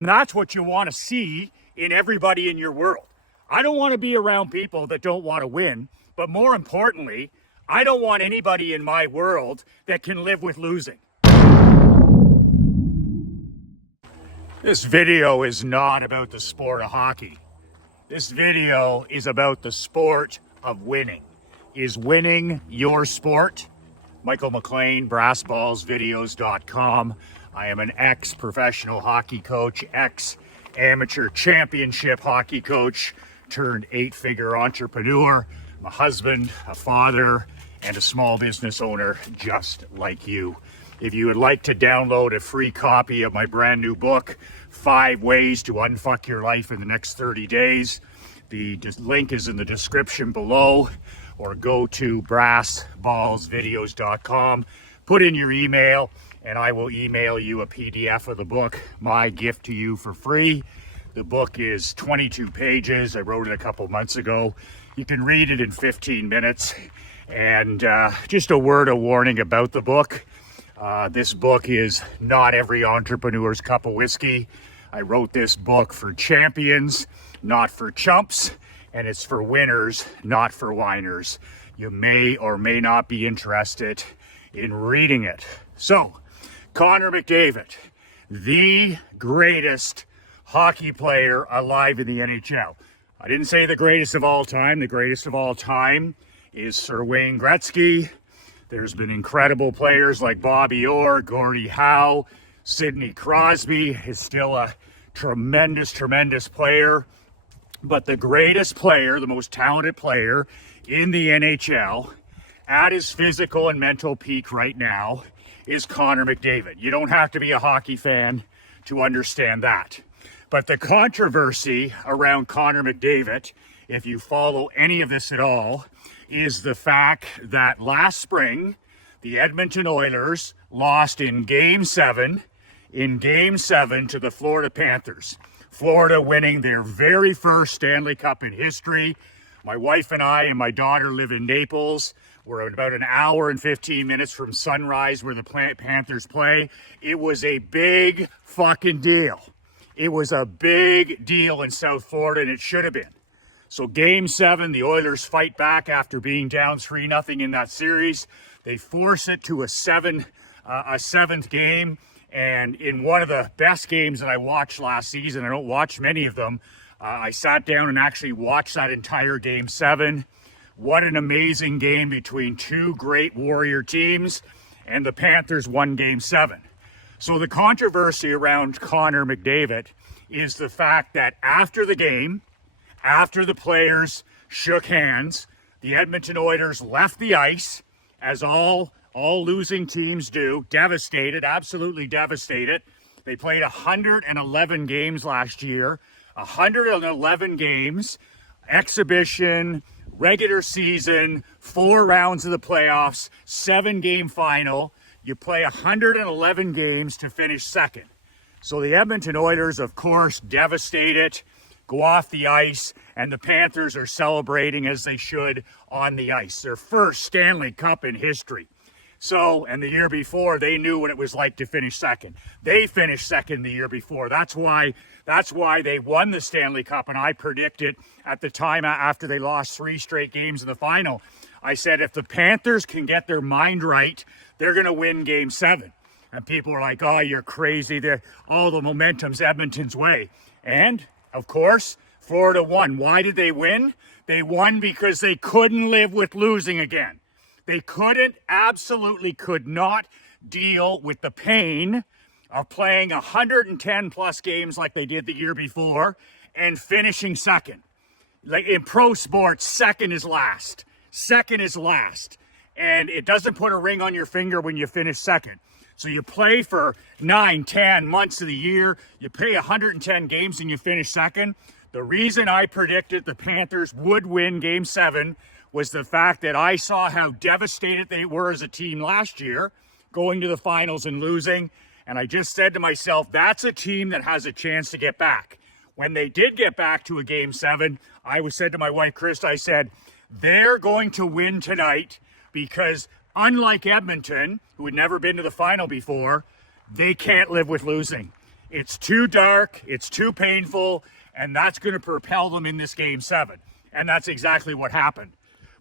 And that's what you want to see in everybody in your world. I don't want to be around people that don't want to win, but more importantly, I don't want anybody in my world that can live with losing. This video is not about the sport of hockey. This video is about the sport of winning. Is winning your sport? Michael McLean, brassballsvideos.com. I am an ex-professional hockey coach, ex-amateur championship hockey coach, turned 8-figure entrepreneur. I'm a husband, a father, and a small business owner just like you. If you would like to download a free copy of my brand new book, 5 Ways to Unfuck Your Life in the Next 30 Days, the link is in the description below, or go to brassballsvideos.com, put in your email, and I will email you a PDF of the book, my gift to you for free. The book is 22 pages. I wrote it a couple months ago. You can read it in 15 minutes. And just a word of warning about the book. This book is not every entrepreneur's cup of whiskey. I wrote this book for champions, not for chumps, and it's for winners, not for whiners. You may or may not be interested in reading it. So, Connor McDavid, the greatest hockey player alive in the NHL. I didn't say the greatest of all time. The greatest of all time is Sir Wayne Gretzky. There's been incredible players like Bobby Orr, Gordie Howe, Sidney Crosby is still a tremendous, tremendous player. But the greatest player, the most talented player in the NHL at his physical and mental peak right now is Connor McDavid. You don't have to be a hockey fan to understand that. But the controversy around Connor McDavid, if you follow any of this at all, is the fact that last spring, the Edmonton Oilers lost in Game 7 to the Florida Panthers. Florida winning their very first Stanley Cup in history. My wife and I and my daughter live in Naples. We're about an hour and 15 minutes from Sunrise where the Panthers play. It was a big fucking deal. It was a big deal in South Florida, and it should have been. So Game 7, the Oilers fight back after being down 3-0 in that series. They force it to a seventh game. And in one of the best games that I watched last season, I don't watch many of them, I sat down and actually watched that entire Game 7. What an amazing game between two great Warrior teams, and the Panthers won Game 7. So the controversy around Connor McDavid is the fact that after the game, after the players shook hands, the Edmonton Oilers left the ice, as all losing teams do, devastated, absolutely devastated. They played 111 games last year, 111 games, exhibition, regular season, 4 rounds of the playoffs, 7-game final. You play 111 games to finish second. So the Edmonton Oilers, of course, devastated, go off the ice, and the Panthers are celebrating as they should on the ice. Their first Stanley Cup in history. So, and the year before, they knew what it was like to finish second. They finished second the year before. That's why they won the Stanley Cup. And I predicted at the time after they lost 3 straight games in the final, I said, if the Panthers can get their mind right, they're going to win Game 7. And people were like, oh, you're crazy. All the momentum's Edmonton's way. And, of course, Florida won. Why did they win? They won because they couldn't live with losing again. They absolutely could not deal with the pain of playing 110 plus games like they did the year before and finishing second. Like in pro sports, second is last. Second is last. And it doesn't put a ring on your finger when you finish second. So you play for 9, 10 months of the year, you play 110 games and you finish second. The reason I predicted the Panthers would win Game 7 was the fact that I saw how devastated they were as a team last year, going to the finals and losing. And I just said to myself, that's a team that has a chance to get back. When they did get back to a Game 7, I said to my wife, Krista, I said, they're going to win tonight because unlike Edmonton, who had never been to the final before, they can't live with losing. It's too dark, it's too painful, and that's going to propel them in this Game 7. And that's exactly what happened.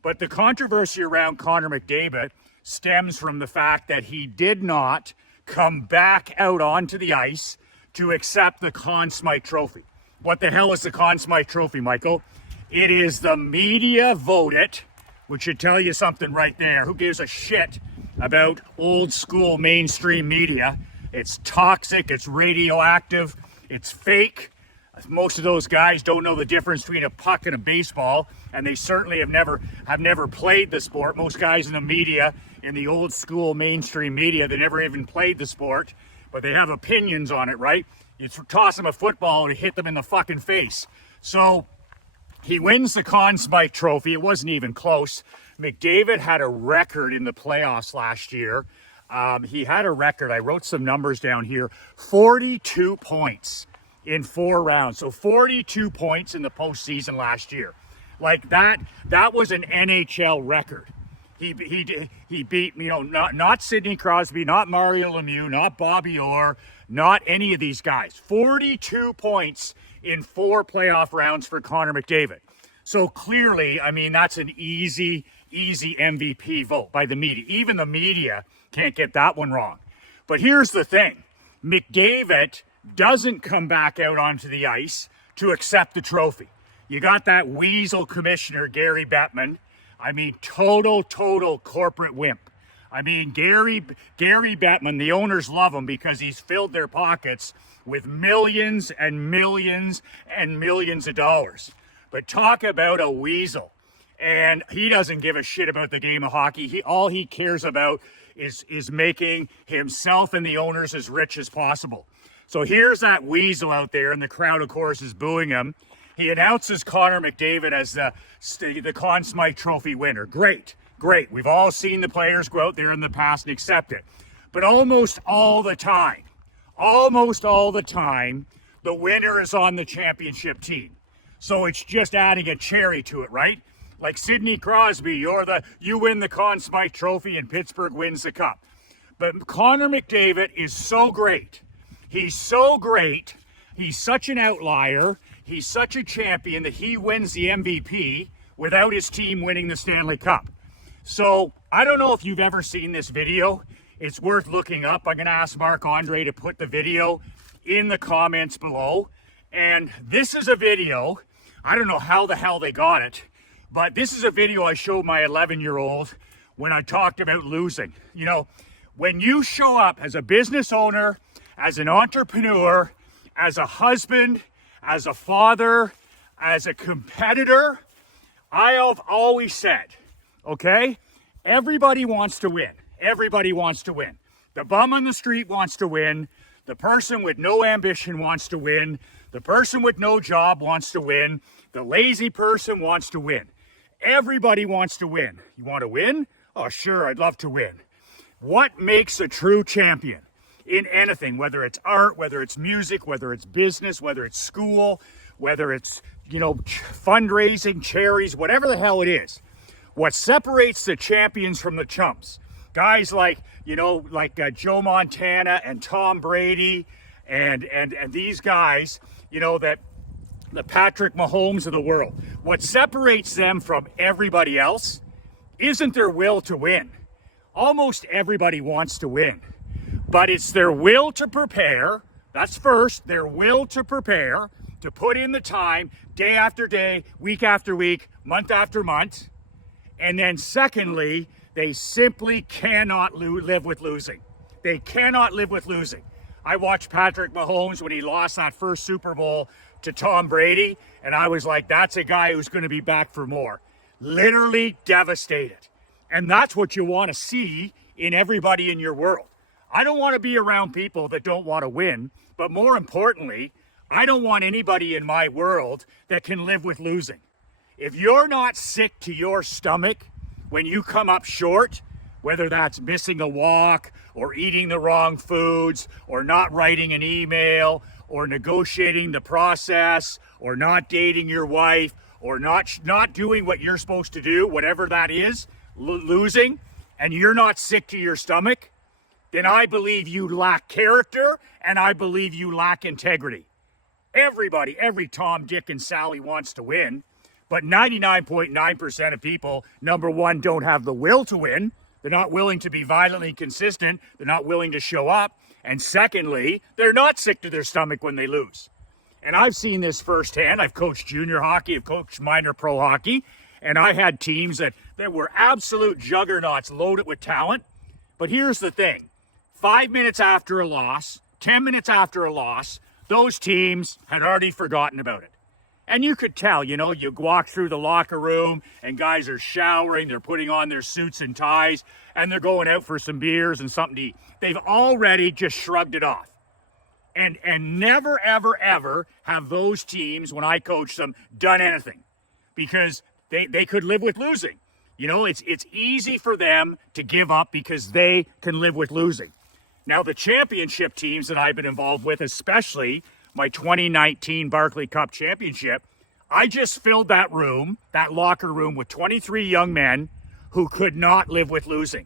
But the controversy around Connor McDavid stems from the fact that he did not come back out onto the ice to accept the Conn Smythe Trophy. What the hell is the Conn Smythe Trophy, Michael? It is the media voted, which should tell you something right there. Who gives a shit about old school mainstream media? It's toxic, it's radioactive, it's fake. Most of those guys don't know the difference between a puck and a baseball, and they certainly have never played the sport. Most guys in the media, in the old school mainstream media, they never even played the sport, but they have opinions on it, right? You toss them a football and hit them in the fucking face. So he wins the Conn Smythe Trophy. It wasn't even close. McDavid had a record in the playoffs last year. He had a record, I wrote some numbers down here, 42 points in 4 rounds. So 42 points in the postseason last year. Like that was an NHL record. He beat, not Sidney Crosby, not Mario Lemieux, not Bobby Orr, not any of these guys. 42 points in 4 playoff rounds for Connor McDavid. So clearly, I mean, that's an easy MVP vote by the media. Even the media can't get that one wrong. But here's the thing. McDavid doesn't come back out onto the ice to accept the trophy. You got that weasel commissioner, Gary Bettman. I mean, total corporate wimp. I mean, Gary Bettman, the owners love him because he's filled their pockets with millions and millions and millions of dollars. But talk about a weasel. And he doesn't give a shit about the game of hockey. All he cares about is making himself and the owners as rich as possible. So here's that weasel out there, and the crowd, of course, is booing him. He announces Connor McDavid as the Conn Smythe Trophy winner. Great. We've all seen the players go out there in the past and accept it. But almost all the time, the winner is on the championship team. So it's just adding a cherry to it, right? Like Sidney Crosby, you win the Conn Smythe Trophy and Pittsburgh wins the cup. But Connor McDavid is so great. He's so great. He's such an outlier. He's such a champion that he wins the MVP without his team winning the Stanley Cup. So I don't know if you've ever seen this video. It's worth looking up. I'm going to ask Marc-Andre to put the video in the comments below. And this is a video. I don't know how the hell they got it, but this is a video I showed my 11-year-old when I talked about losing. You know, when you show up as a business owner, as an entrepreneur, as a husband, as a father, as a competitor, I have always said, okay, everybody wants to win. Everybody wants to win. The bum on the street wants to win. The person with no ambition wants to win. The person with no job wants to win. The lazy person wants to win. Everybody wants to win. You want to win? Oh, sure, I'd love to win. What makes a true champion in anything, whether it's art, whether it's music, whether it's business, whether it's school, whether it's, fundraising, charities, whatever the hell it is? What separates the champions from the chumps? Guys like Joe Montana and Tom Brady and these guys, that the Patrick Mahomes of the world. What separates them from everybody else isn't their will to win. Almost everybody wants to win, but it's their will to prepare. That's first, their will to prepare, to put in the time, day after day, week after week, month after month. And then secondly, they simply cannot live with losing. They cannot live with losing. I watched Patrick Mahomes when he lost that first Super Bowl to Tom Brady, and I was like, that's a guy who's going to be back for more. Literally devastated. And that's what you want to see in everybody in your world. I don't want to be around people that don't want to win, but more importantly, I don't want anybody in my world that can live with losing. If you're not sick to your stomach when you come up short, whether that's missing a walk or eating the wrong foods or not writing an email or negotiating the process or not dating your wife or not doing what you're supposed to do, whatever that is, losing, and you're not sick to your stomach, then I believe you lack character and I believe you lack integrity. Everybody, every Tom, Dick, and Sally wants to win, but 99.9% of people, number one, don't have the will to win. They're not willing to be violently consistent. They're not willing to show up. And secondly, they're not sick to their stomach when they lose. And I've seen this firsthand. I've coached junior hockey, I've coached minor pro hockey, and I had teams that were absolute juggernauts loaded with talent. But here's the thing. 5 minutes after a loss, 10 minutes after a loss, those teams had already forgotten about it. And you could tell, you walk through the locker room and guys are showering, they're putting on their suits and ties, and they're going out for some beers and something to eat. They've already just shrugged it off. And never, ever, ever have those teams, when I coach them, done anything. Because they could live with losing. It's easy for them to give up because they can live with losing. Now, the championship teams that I've been involved with, especially my 2019 Barclay Cup championship, I just filled that locker room with 23 young men who could not live with losing.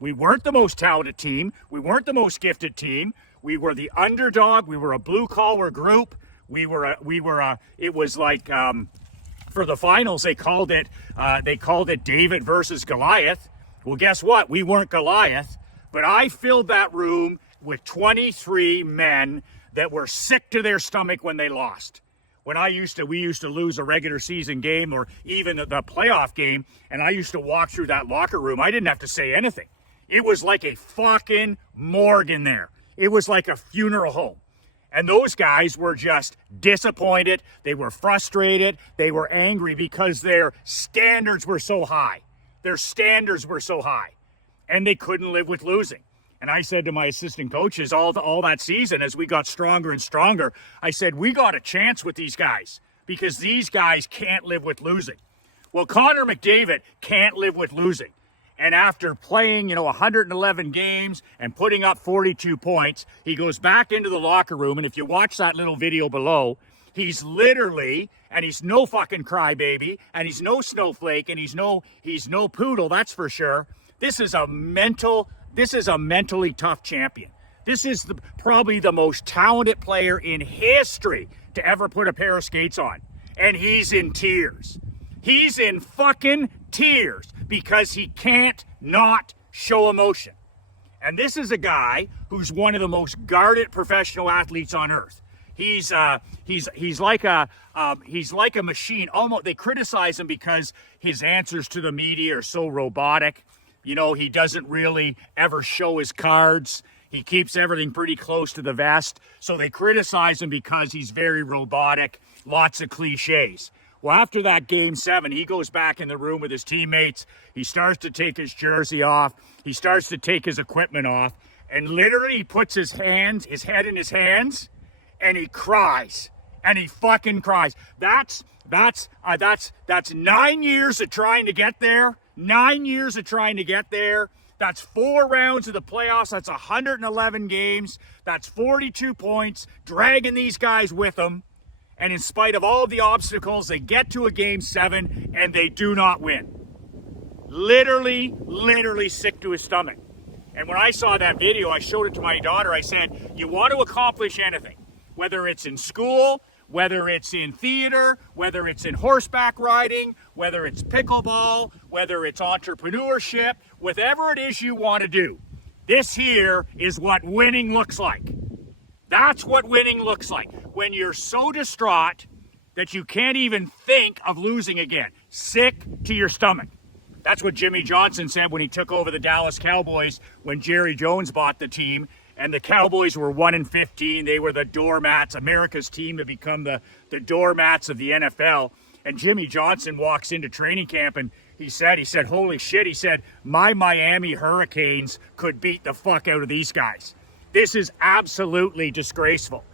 We weren't the most talented team. We weren't the most gifted team. We were the underdog. We were a blue-collar group. It was like, for the finals, they called it David versus Goliath. Well, guess what? We weren't Goliath. But I filled that room with 23 men that were sick to their stomach when they lost. When we used to lose a regular season game or even the playoff game, and I used to walk through that locker room, I didn't have to say anything. It was like a fucking morgue in there. It was like a funeral home. And those guys were just disappointed. They were frustrated. They were angry because their standards were so high. Their standards were so high. And they couldn't live with losing. And I said to my assistant coaches all that season as we got stronger and stronger, I said, we got a chance with these guys because these guys can't live with losing. Well, Connor McDavid can't live with losing. And after playing, 111 games and putting up 42 points, he goes back into the locker room. And if you watch that little video below, he's literally, and he's no fucking crybaby, and he's no snowflake, and he's no poodle, that's for sure. This is a mentally tough champion. This is probably the most talented player in history to ever put a pair of skates on. And he's in tears. He's in fucking tears because he can't not show emotion. And this is a guy who's one of the most guarded professional athletes on earth. He's like a machine. Almost, they criticize him because his answers to the media are so robotic. He doesn't really ever show his cards. He keeps everything pretty close to the vest. So they criticize him because he's very robotic, lots of cliches. Well, after that Game 7, he goes back in the room with his teammates. He starts to take his jersey off. He starts to take his equipment off. And literally he puts his head in his hands, and he cries. And he fucking cries. That's 9 years of trying to get there. 9 years of trying to get there. That's 4 rounds of the playoffs. That's 111 games. That's 42 points, dragging these guys with them. And in spite of all of the obstacles, they get to a Game 7 and they do not win. Literally sick to his stomach. And when I saw that video, I showed it to my daughter. I said, you want to accomplish anything, whether it's in school, whether it's in theater, whether it's in horseback riding, whether it's pickleball, whether it's entrepreneurship, whatever it is you want to do. This here is what winning looks like. That's what winning looks like. When you're so distraught that you can't even think of losing again. Sick to your stomach. That's what Jimmy Johnson said when he took over the Dallas Cowboys when Jerry Jones bought the team. And the Cowboys were 1-15. They were the doormats, America's team to become the doormats of the NFL. And Jimmy Johnson walks into training camp and he said, holy shit, he said, my Miami Hurricanes could beat the fuck out of these guys. This is absolutely disgraceful.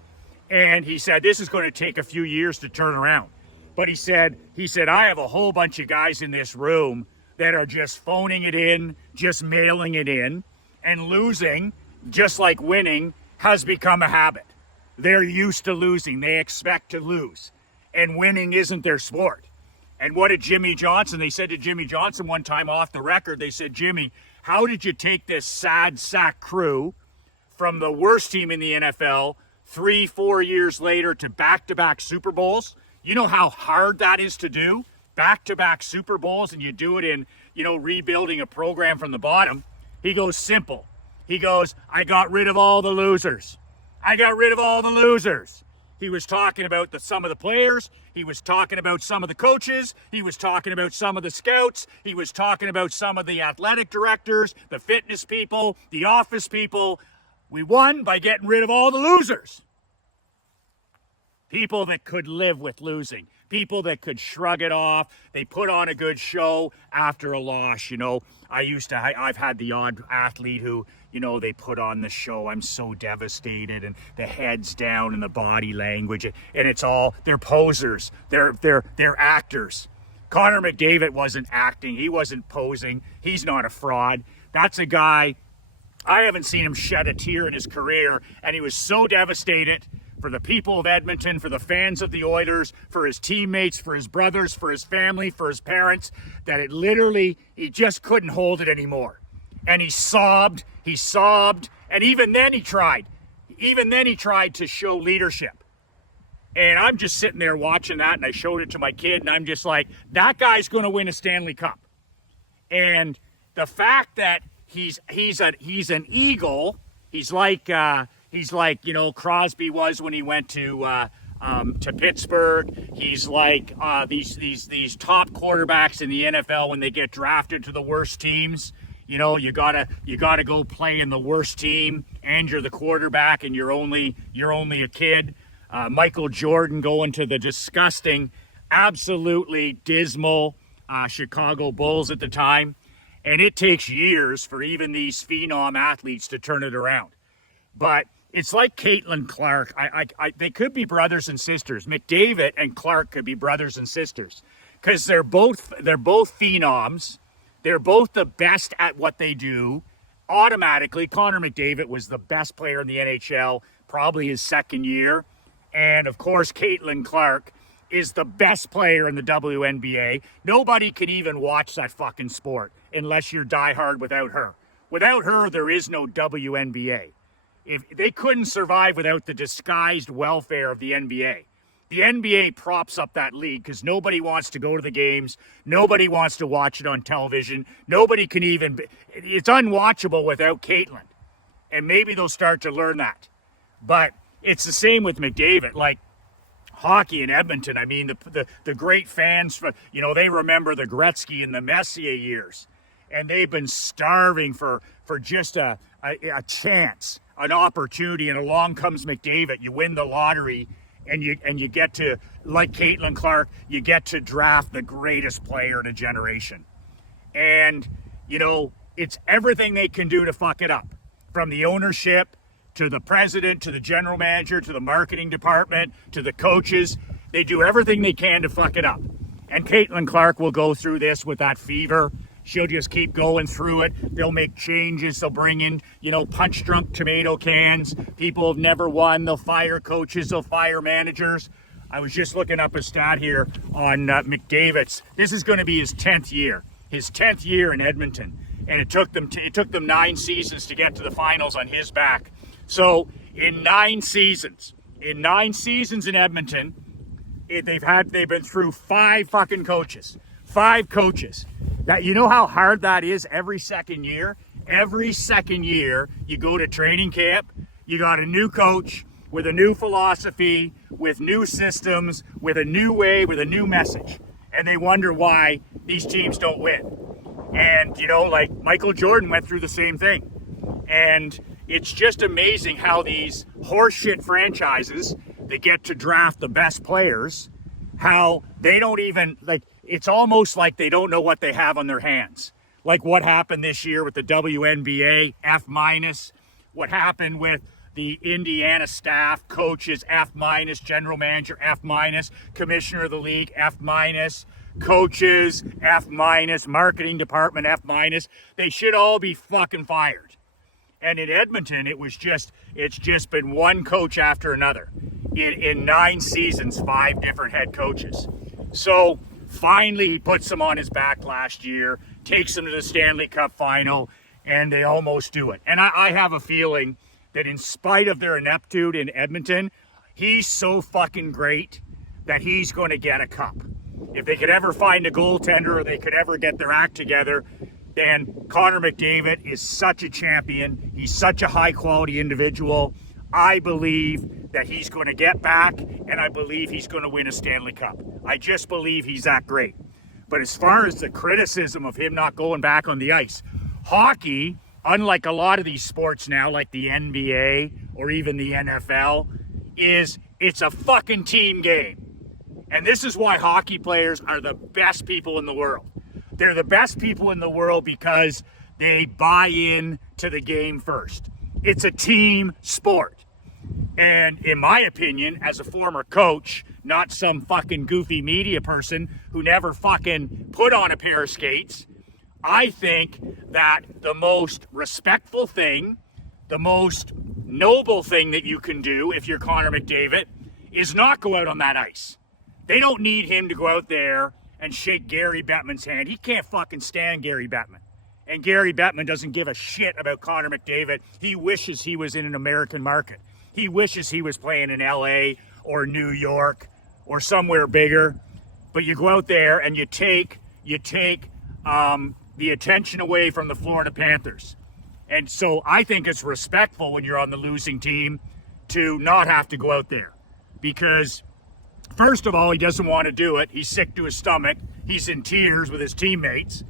And he said, this is going to take a few years to turn around. But he said, I have a whole bunch of guys in this room that are just phoning it in, just mailing it in, and losing, just like winning, has become a habit. They're used to losing. They expect to lose. And winning isn't their sport. And what did Jimmy Johnson, they said to Jimmy Johnson one time off the record, they said, Jimmy, how did you take this sad sack crew from the worst team in the NFL 3-4 years later to back-to-back Super Bowls? You know how hard that is to do? Back-to-back Super Bowls, and you do it in, rebuilding a program from the bottom. He goes, simple. He goes, I got rid of all the losers. I got rid of all the losers. He was talking about some of the players. He was talking about some of the coaches. He was talking about some of the scouts. He was talking about some of the athletic directors, the fitness people, the office people. We won by getting rid of all the losers. People that could live with losing. People that could shrug it off. They put on a good show after a loss. I've had the odd athlete who, they put on the show. I'm so devastated, and the head's down and the body language, and it's all, they're posers. They're actors. Connor McDavid wasn't acting. He wasn't posing. He's not a fraud. That's a guy, I haven't seen him shed a tear in his career, and he was so devastated for the people of Edmonton, for the fans of the Oilers, for his teammates, for his brothers, for his family, for his parents, that he just couldn't hold it anymore. And he sobbed, and even then he tried to show leadership. And I'm just sitting there watching that, and I showed it to my kid, and I'm just like, that guy's going to win a Stanley Cup. And the fact that he's an Eagle, he's like Crosby was when he went to Pittsburgh. He's like these top quarterbacks in the NFL when they get drafted to the worst teams. You gotta go play in the worst team, and you're the quarterback, and you're only a kid. Michael Jordan going to the disgusting, absolutely dismal Chicago Bulls at the time, and it takes years for even these phenom athletes to turn it around. But it's like Caitlin Clark. They could be brothers and sisters. McDavid and Clark could be brothers and sisters because they're both phenoms. They're both the best at what they do. Automatically, Connor McDavid was the best player in the NHL, probably his second year. And, of course, Caitlin Clark is the best player in the WNBA. Nobody can even watch that fucking sport unless you're diehard without her. Without her, there is no WNBA. If they couldn't survive without the disguised welfare of the NBA. The NBA props up that league because nobody wants to go to the games. Nobody wants to watch it on television. Nobody can even... It's unwatchable without Caitlin. And maybe they'll start to learn that. But it's the same with McDavid. Like, hockey in Edmonton, I mean, the great fans, they remember the Gretzky and the Messier years. And they've been starving for just a chance, an opportunity, and along comes McDavid. You win the lottery, and you get to, like Caitlin Clark, you get to draft the greatest player in a generation. And, it's everything they can do to fuck it up. From the ownership, to the president, to the general manager, to the marketing department, to the coaches. They do everything they can to fuck it up. And Caitlin Clark will go through this with that fever. She'll just keep going through it. They'll make changes. They'll bring in, punch-drunk tomato cans. People have never won. They'll fire coaches. They'll fire managers. I was just looking up a stat here on McDavid's. This is going to be his 10th year. His 10th year in Edmonton. And it took them 9 seasons to get to the finals on his back. So in 9 seasons in Edmonton, they've been through 5 fucking coaches. 5 coaches. That, you know how hard that is every second year? Every second year, you go to training camp, you got a new coach with a new philosophy, with new systems, with a new way, with a new message. And they wonder why these teams don't win. And, like Michael Jordan went through the same thing. And it's just amazing how these horseshit franchises, they get to draft the best players, how they don't even, it's almost like they don't know what they have on their hands. Like what happened this year with the WNBA, F-. What happened with the Indiana staff, coaches, F-, general manager, F-, commissioner of the league, F-, coaches, F-, marketing department, F-. They should all be fucking fired. And in Edmonton, it's just been one coach after another. In 9 seasons, 5 different head coaches. So finally, he puts them on his back last year, takes them to the Stanley Cup final, and they almost do it. And I have a feeling that in spite of their ineptitude in Edmonton, he's so fucking great that he's going to get a cup. If they could ever find a goaltender or they could ever get their act together, then Connor McDavid is such a champion. He's such a high-quality individual. I believe that he's going to get back, and I believe he's going to win a Stanley Cup. I just believe he's that great. But as far as the criticism of him not going back on the ice, hockey, unlike a lot of these sports now, like the NBA or even the NFL, it's a fucking team game. And this is why hockey players are the best people in the world. They're the best people in the world because they buy in to the game first. It's a team sport. And in my opinion, as a former coach, not some fucking goofy media person who never fucking put on a pair of skates, I think that the most respectful thing, the most noble thing that you can do if you're Connor McDavid is not go out on that ice. They don't need him to go out there and shake Gary Bettman's hand. He can't fucking stand Gary Bettman. And Gary Bettman doesn't give a shit about Connor McDavid. He wishes he was in an American market. He wishes he was playing in LA or New York or somewhere bigger. But you go out there and you take the attention away from the Florida Panthers. And so I think it's respectful when you're on the losing team to not have to go out there. Because first of all, he doesn't want to do it. He's sick to his stomach. He's in tears with his teammates.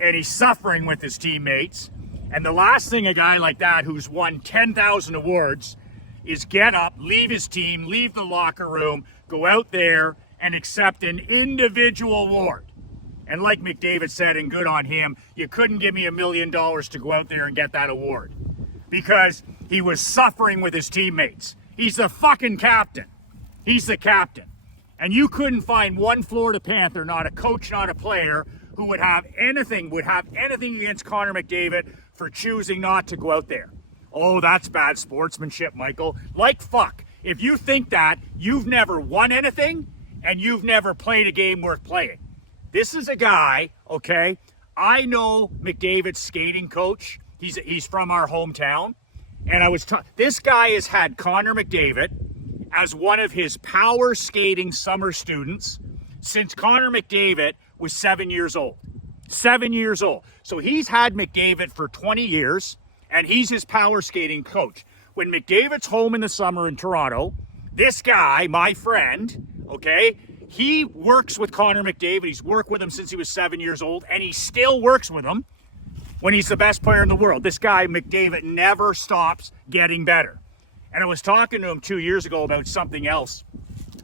And he's suffering with his teammates. And the last thing a guy like that who's won 10,000 awards is get up, leave his team, leave the locker room, go out there and accept an individual award. And like McDavid said, and good on him, you couldn't give me $1 million to go out there and get that award. Because he was suffering with his teammates. He's the fucking captain. He's the captain. And you couldn't find one Florida Panther, not a coach, not a player, who would have anything against Connor McDavid for choosing not to go out there. Oh, that's bad sportsmanship, Michael. Like fuck. If you think that, you've never won anything and you've never played a game worth playing. This is a guy, okay? I know McDavid's skating coach. He's from our hometown. And this guy has had Connor McDavid as one of his power skating summer students since Connor McDavid was 7 years old. 7 years old. So he's had McDavid for 20 years, and he's his power skating coach. When McDavid's home in the summer in Toronto, this guy, my friend, okay, he works with Connor McDavid. He's worked with him since he was 7 years old, and he still works with him when he's the best player in the world. This guy, McDavid, never stops getting better. And I was talking to him 2 years ago about something else,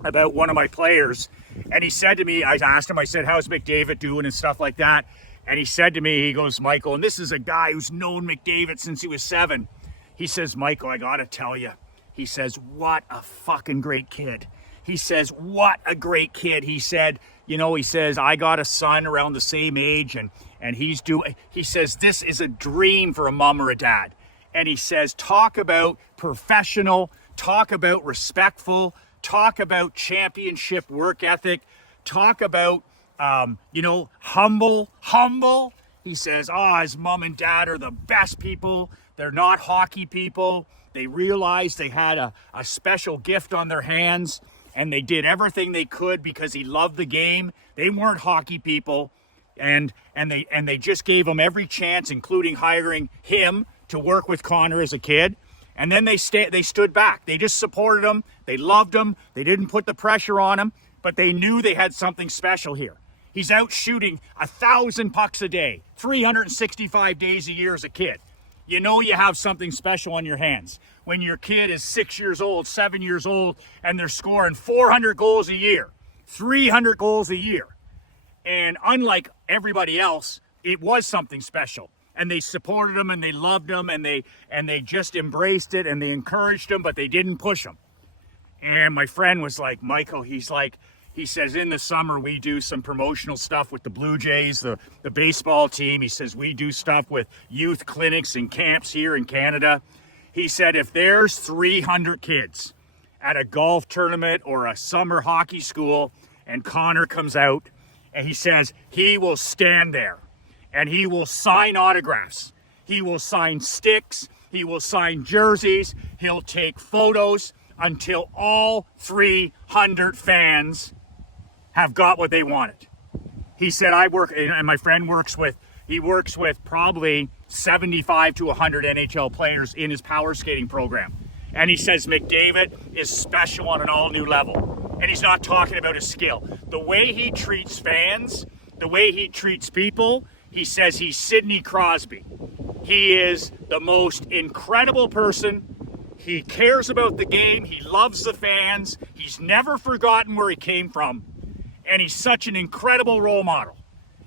about one of my players. And he said to me, I asked him, I said, how's McDavid doing and stuff like that? And he said to me, he goes, Michael, and this is a guy who's known McDavid since he was 7. He says, Michael, I got to tell you. He says, what a fucking great kid. He says, what a great kid. He said, he says, I got a son around the same age and he says, this is a dream for a mom or a dad. And he says, talk about professional, talk about respectful, talk about championship work ethic, talk about, humble. He says, his mom and dad are the best people. They're not hockey people. They realized they had a special gift on their hands and they did everything they could because he loved the game. They weren't hockey people and they just gave him every chance, including hiring him to work with Connor as a kid. And then they stood back. They just supported him. They loved him. They didn't put the pressure on him, but they knew they had something special here. He's out shooting 1,000 pucks a day, 365 days a year as a kid. You know you have something special on your hands when your kid is 6 years old, 7 years old, and they're scoring 400 goals a year, 300 goals a year. And unlike everybody else, it was something special. And they supported him and they loved him and they just embraced it and they encouraged him, but they didn't push him. And my friend was like, Michael, he says, in the summer we do some promotional stuff with the Blue Jays, the baseball team. He says, we do stuff with youth clinics and camps here in Canada. He said, if there's 300 kids at a golf tournament or a summer hockey school and Connor comes out and he says, he will stand there and he will sign autographs. He will sign sticks. He will sign jerseys. He'll take photos until all 300 fans have got what they wanted. He said, and my friend works with probably 75 to 100 NHL players in his power skating program. And he says McDavid is special on an all new level. And he's not talking about his skill. The way he treats fans, the way he treats people, he says he's Sidney Crosby. He is the most incredible person. He cares about the game. He loves the fans. He's never forgotten where he came from. And he's such an incredible role model.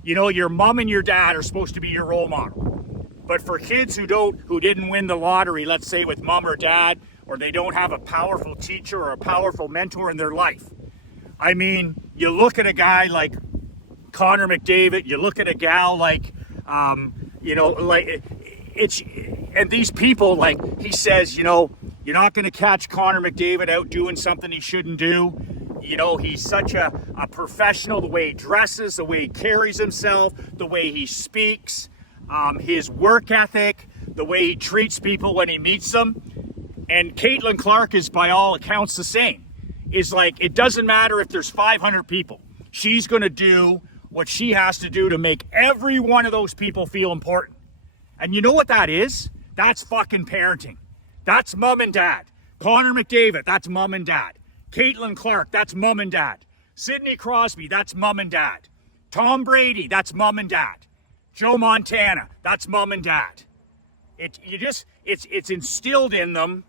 You know, your mom and your dad are supposed to be your role model. But for kids who didn't win the lottery, let's say with mom or dad, or they don't have a powerful teacher or a powerful mentor in their life. I mean, you look at a guy like Connor McDavid, you look at a gal like, and these people, like he says, you know, you're not going to catch Connor McDavid out doing something he shouldn't do. You know, he's such a professional, the way he dresses, the way he carries himself, the way he speaks, his work ethic, the way he treats people when he meets them. And Caitlin Clark is, by all accounts, the same. It's like, it doesn't matter if there's 500 people. She's going to do what she has to do to make every one of those people feel important. And you know what that is? That's fucking parenting. That's mom and dad. Connor McDavid, that's mom and dad. Caitlin Clark, that's mom and dad. Sidney Crosby, that's mom and dad. Tom Brady, that's mom and dad. Joe Montana, that's mom and dad. It's instilled in them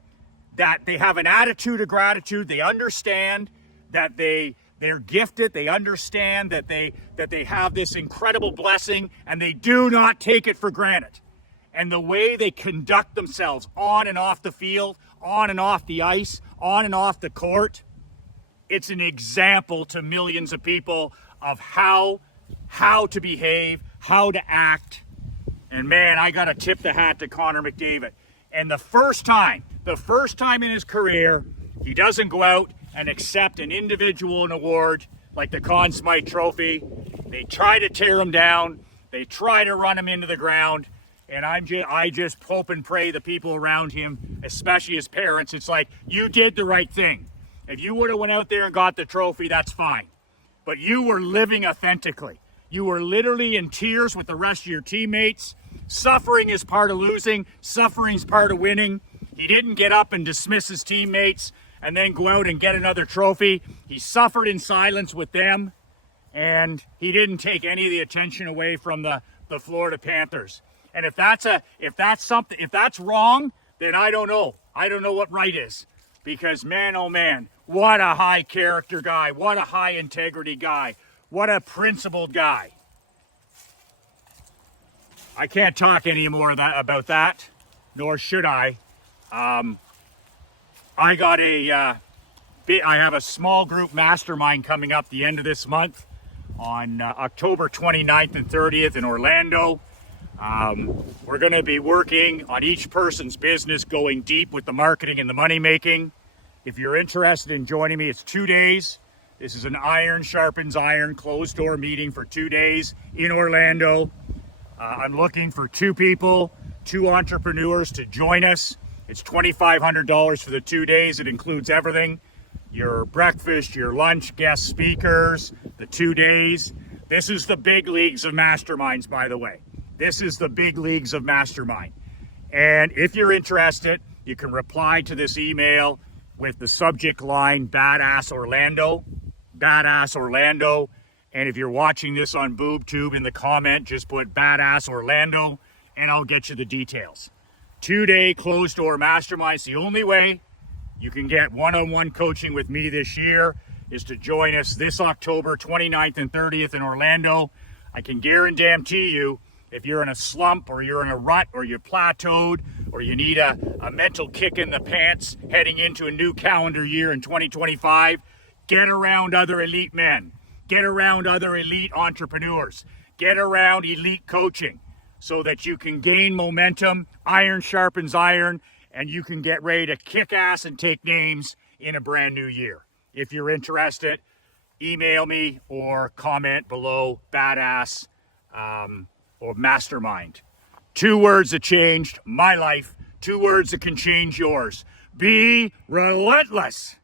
that they have an attitude of gratitude. They understand that they're gifted. They understand that they have this incredible blessing, and they do not take it for granted. And the way they conduct themselves on and off the field, on and off the ice, on and off the court, it's an example to millions of people of how to behave, how to act. And man, I got to tip the hat to Connor McDavid. And the first time in his career, he doesn't go out and accept an individual award like the Conn Smythe Trophy. They try to tear him down. They try to run him into the ground. And I just hope and pray the people around him, especially his parents, it's like, you did the right thing. If you would have went out there and got the trophy, that's fine. But you were living authentically. You were literally in tears with the rest of your teammates. Suffering is part of losing. Suffering is part of winning. He didn't get up and dismiss his teammates and then go out and get another trophy. He suffered in silence with them, and he didn't take any of the attention away from the Florida Panthers. And if that's wrong, then I don't know. I don't know what right is. Because man, oh man, what a high character guy. What a high integrity guy. What a principled guy. I can't talk any more about that, nor should I. I have a small group mastermind coming up the end of this month on October 29th and 30th in Orlando. We're going to be working on each person's business, going deep with the marketing and the money making. If you're interested in joining me, it's 2 days. This is an iron sharpens iron closed door meeting for 2 days in Orlando. I'm looking for 2 people, 2 entrepreneurs to join us. It's $2,500 for the 2 days. It includes everything: your breakfast, your lunch, guest speakers, the 2 days. This is the big leagues of masterminds, by the way. This is the big leagues of mastermind. And if you're interested, you can reply to this email with the subject line Badass Orlando. Badass Orlando. And if you're watching this on BoobTube, in the comment, just put Badass Orlando and I'll get you the details. 2-day closed door masterminds. The only way you can get one-on-one coaching with me this year is to join us this October 29th and 30th in Orlando. I can guarantee you, if you're in a slump or you're in a rut or you're plateaued or you need a mental kick in the pants heading into a new calendar year in 2025, get around other elite men. Get around other elite entrepreneurs. Get around elite coaching so that you can gain momentum. Iron sharpens iron, and you can get ready to kick ass and take names in a brand new year. If you're interested, email me or comment below Badass or Mastermind. 2 words that changed my life, 2 words that can change yours. Be relentless.